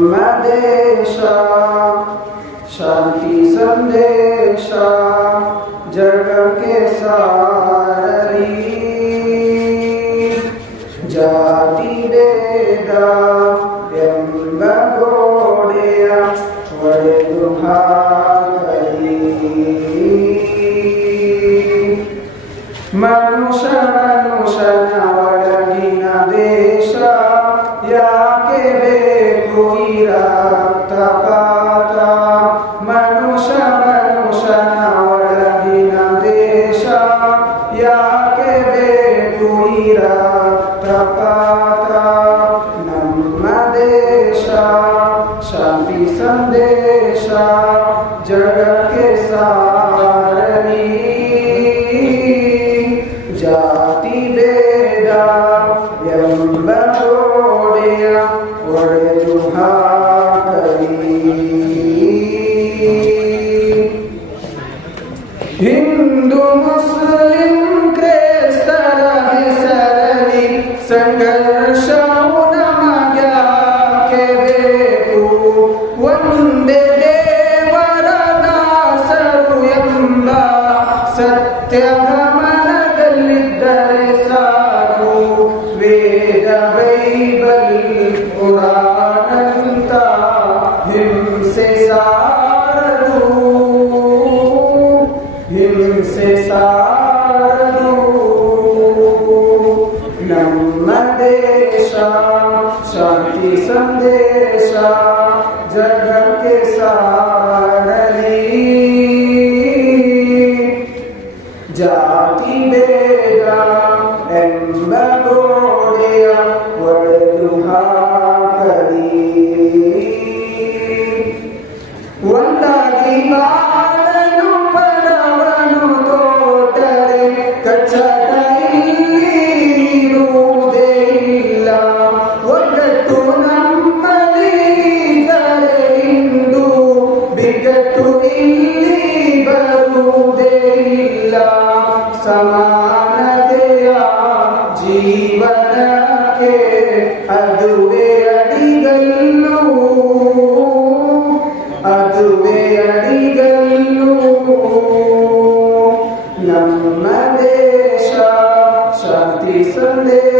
नम्मदेशा शांति संदेशा जग के ಸಾರಲಿ ಜಾತಿ ಭೇದ ಎಂಬ ಗೋಡೆಯ ಒಡೆದು ಹಾಕಲಿ ಮನುಷ್ಯನ ಒಳಗಿನ ದೇಶ ಯಾಕೆ ಬೇಕು ಈ ರಕ್ತಪಾತ ಮನುಷ್ಯನ ಒಳಗಿನ ದೇಶ ಯಾಕೆ ಬೇಕು ಈ ರಕ್ತಪಾತ ನಮ್ಮ ದೇಶ ಶಾಂತಿ ಸಂದೇಶ ಜಗಕ್ಕೆ ಸಾರಲಿ ಜಾತಿ ಭೇದ ಎಂಬ ಗೋಡೆಯ ಒಡೆದು ಹಾಕಲಿ ಹಿಂದೂ ಮುಸ್ಲಿಂ ಕ್ರೈಸ್ತರ ಹೆಸರಲಿ ಸಂಘರ್ಷವು ನಮಗ್ಯಾಕೆ ಬೇಕು ಒಂದೇ ದೇವರ ದಾಸರು ಎಂಬ ಸತ್ಯದ ಮನದಲ್ಲಿದ್ದರೆ ಸಾಕು ವೇದ ಬೈಬಲ್ ಪುರಾಣಂತ ಹಿಂಸೆ ಸಾರದು ಹಿಂಸೆ ಸಾರದು ನಮ್ಮ ದೇಶ ಶಾಂತಿ ಸಂದೇಶ ಜಗಕ್ಕೆ ಸಾರಲಿ ಜಾತಿ ಭೇದ ಎಂಬ ಗೋಡೆಯ ಒಡೆದು ಹಾಕಲಿ ಒಂದಾಗಿ ಮಾಡಲು ಪರವನು ತೋಟರೆ ಕಚ್ಚಟ ಇರುವುದೇ ಇಲ್ಲ ಒಗ್ಗಟ್ಟು ನಮ್ಮಲ್ಲಿ ಇದ್ದರೆ ಇಂದು ಬಿಗಟ್ಟು ಇಲ್ಲಿ ಬರುವುದೇ ಇಲ್ಲ ಸಮಾನತೆಯ ಜೀವನಕ್ಕೆ ಅದುವೇ ಅಡಿಗಲ್ಲು ಅದುವೇ ಅಡಿಗಲ್ಲು ನಮ್ಮ ದೇಶ ಶಾಂತಿ ಸಂದೇಶ